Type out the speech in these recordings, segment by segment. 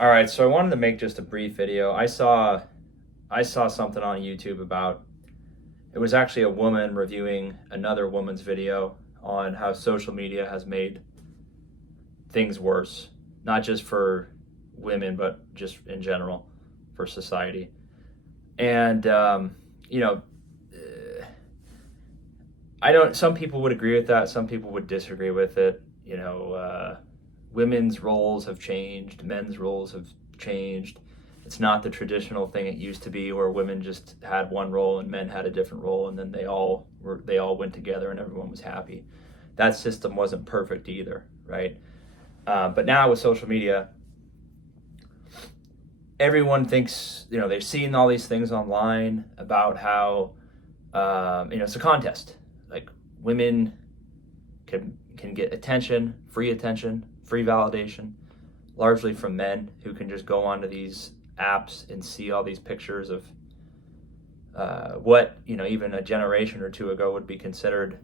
All right, so I wanted to make just a brief video. I saw something on YouTube about it was actually a woman reviewing another woman's video on how social media has made things worse, not just for women, but just in general for society. And you know, I don't. Some people would agree with that. Some people would disagree with it. Women's roles have changed. Men's roles have changed. It's not the traditional thing it used to be, where women just had one role and men had a different role, and then they all went together and everyone was happy. That system wasn't perfect either, right? But now with social media, everyone thinks they've seen all these things online about how it's a contest. Like women can get attention, free validation, largely from men who can just go onto these apps and see all these pictures of what even a generation or two ago would be considered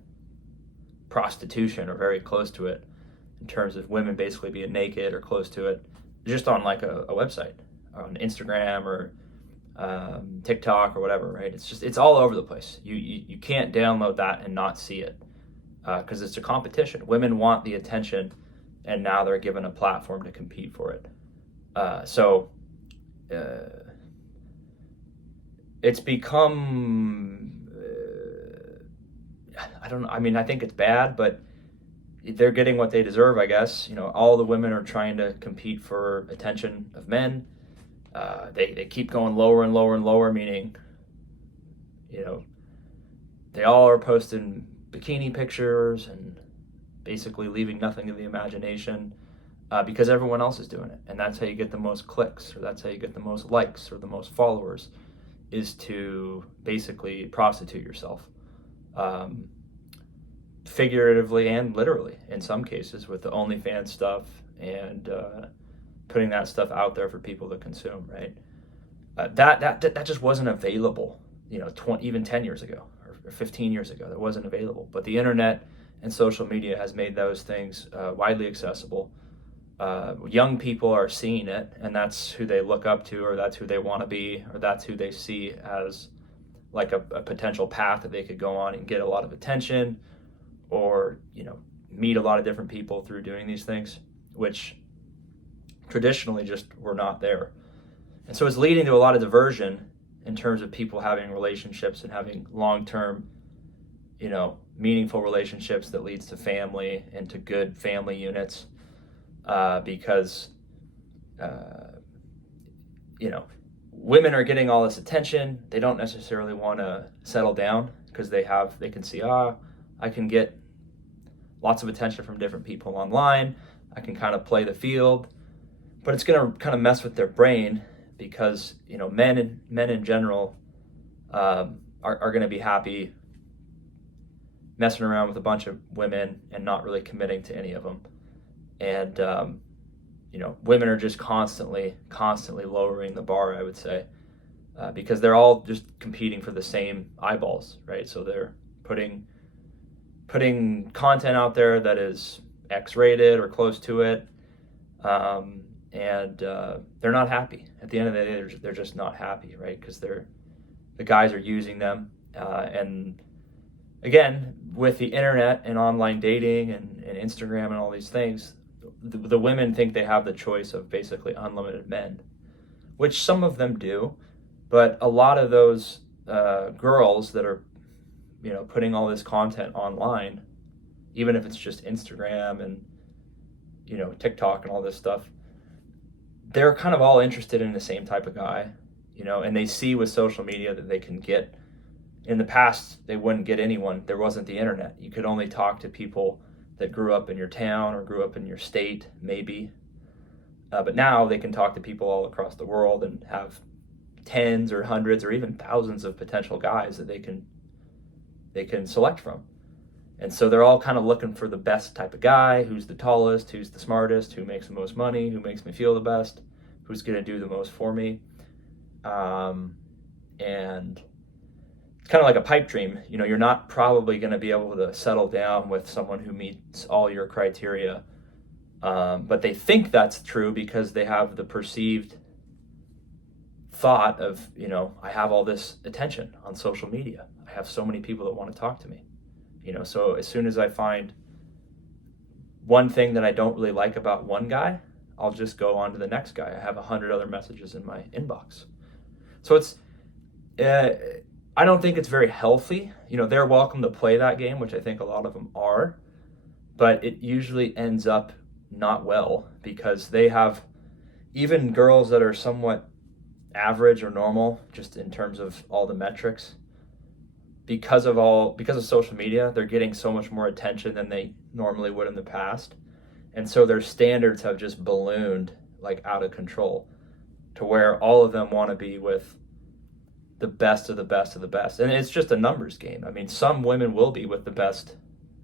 prostitution or very close to it, in terms of women basically being naked or close to it, just on like a website, on Instagram or TikTok or whatever, right? It's all over the place. You can't download that and not see it, because it's a competition. Women want the attention, and now they're given a platform to compete for it. So it's become, I don't know. I mean, I think it's bad, but they're getting what they deserve, I guess. All the women are trying to compete for attention of men. They keep going lower and lower and lower, meaning, they all are posting bikini pictures and basically leaving nothing to the imagination, because everyone else is doing it. And that's how you get the most clicks, or that's how you get the most likes or the most followers, is to basically prostitute yourself. Figuratively and literally in some cases, with the OnlyFans stuff and putting that stuff out there for people to consume, right? That just wasn't available, even 10 years ago or 15 years ago. That wasn't available. But the internet and social media has made those things widely accessible. Young people are seeing it, and that's who they look up to, or that's who they want to be, or that's who they see as like a potential path that they could go on and get a lot of attention, or meet a lot of different people through doing these things, which traditionally just were not there. And so it's leading to a lot of diversion in terms of people having relationships and having long-term, meaningful relationships that leads to family and to good family units, because women are getting all this attention. They don't necessarily want to settle down, because they can see, I can get lots of attention from different people online. I can kind of play the field, but it's going to kind of mess with their brain, because men in general are going to be happy messing around with a bunch of women and not really committing to any of them. And women are just constantly lowering the bar, I would say, because they're all just competing for the same eyeballs, right? So they're putting content out there that is X-rated or close to it, and they're not happy. At the end of the day, they're just not happy, right? Because the guys are using them, and again, with the internet and online dating and Instagram and all these things, the women think they have the choice of basically unlimited men, which some of them do, but a lot of those girls that are putting all this content online, even if it's just Instagram and TikTok and all this stuff, they're kind of all interested in the same type of guy, and they see with social media that they can get. In the past, they wouldn't get anyone. There wasn't the internet. You could only talk to people that grew up in your town or grew up in your state, maybe. But now they can talk to people all across the world and have tens or hundreds or even thousands of potential guys that they can select from. And so they're all kind of looking for the best type of guy, who's the tallest, who's the smartest, who makes the most money, who makes me feel the best, who's going to do the most for me. And it's kind of like a pipe dream. You're not probably going to be able to settle down with someone who meets all your criteria But they think that's true because they have the perceived thought of, I have all this attention on social media. I have so many people that want to talk to me. So as soon as I find one thing that I don't really like about one guy, I'll just go on to the next guy. I have 100 other messages in my inbox. So I don't think it's very healthy. They're welcome to play that game, which I think a lot of them are, but it usually ends up not well because they have, even girls that are somewhat average or normal, just in terms of all the metrics, because of social media, they're getting so much more attention than they normally would in the past. And so their standards have just ballooned like out of control to where all of them want to be with the best of the best of the best. And it's just a numbers game. I mean, some women will be with the best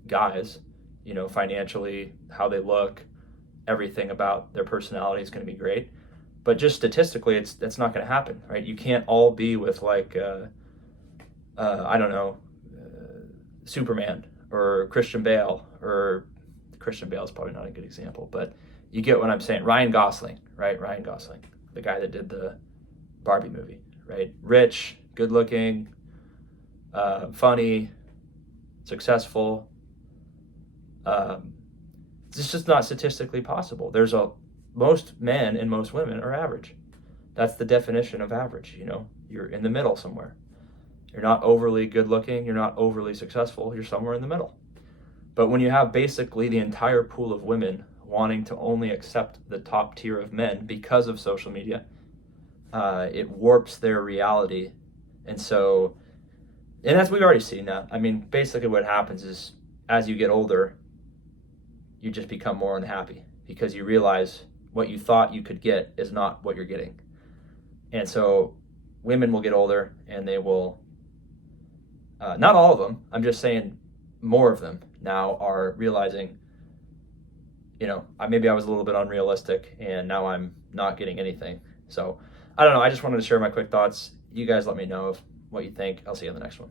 guys, financially, how they look, everything about their personality is going to be great. But just statistically, that's not going to happen, right? You can't all be with I don't know, Superman or Christian Bale, or Christian Bale is probably not a good example, but you get what I'm saying. Ryan Gosling, right? Ryan Gosling, the guy that did the Barbie movie, right? Rich, good looking, funny, successful. It's just not statistically possible. Most men and most women are average. That's the definition of average. You're in the middle somewhere. You're not overly good looking. You're not overly successful. You're somewhere in the middle. But when you have basically the entire pool of women wanting to only accept the top tier of men because of social media, it warps their reality. And we've already seen that. I mean, basically what happens is as you get older, you just become more unhappy because you realize what you thought you could get is not what you're getting. And so women will get older and they will, not all of them, I'm just saying more of them now are realizing, maybe I was a little bit unrealistic and now I'm not getting anything. So I don't know. I just wanted to share my quick thoughts. You guys let me know what you think. I'll see you on the next one.